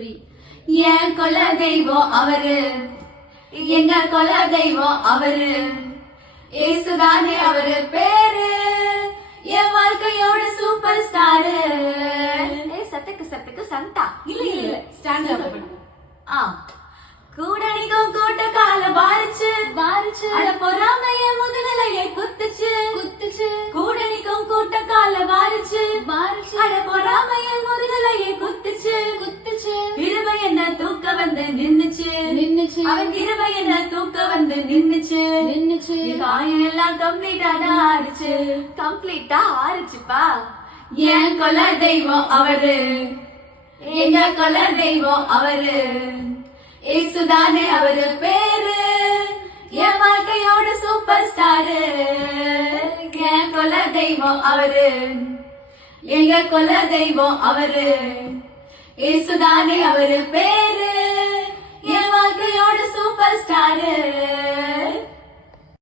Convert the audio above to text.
3 என் கொல தெய்வம் அவரு, எங்க கொல தெய்வம் அவரு, ஏசுதானே அவரு பேரு, என் வாழ்க்கையோட சூப்பர் ஸ்டாரு. சத்துக்கு சந்தா இல்ல ஸ்டாண்ட் கூடணிக்கும் கூட்ட கால பாரிச்சு அட பொறாமைய முதுகலையை குத்துச்சு கூடணிக்கும் கூட்ட கால பாரிச்சு அட பொறாமைய முதுகலையை குத்துச்சு கிருபை என்ன தூக்க வந்து நின்னுச்சு அவன் கிருபை என்ன தூக்க வந்து நின்னுச்சு காயம் எல்லாம் கம்ப்ளீட்டா ஆறுச்சுப்பா. என் கொல தெய்வம் அவரு, எங்க கொல தெய்வம் அவரு, ஏசுதானே அவரு பேரு, என் வாழ்க்கையோட சூப்பர் ஸ்டாரு. என் கொல தெய்வம் அவரு, எங்க கொல தெய்வம் அவரு, ஏசுதானே அவரு பேரு.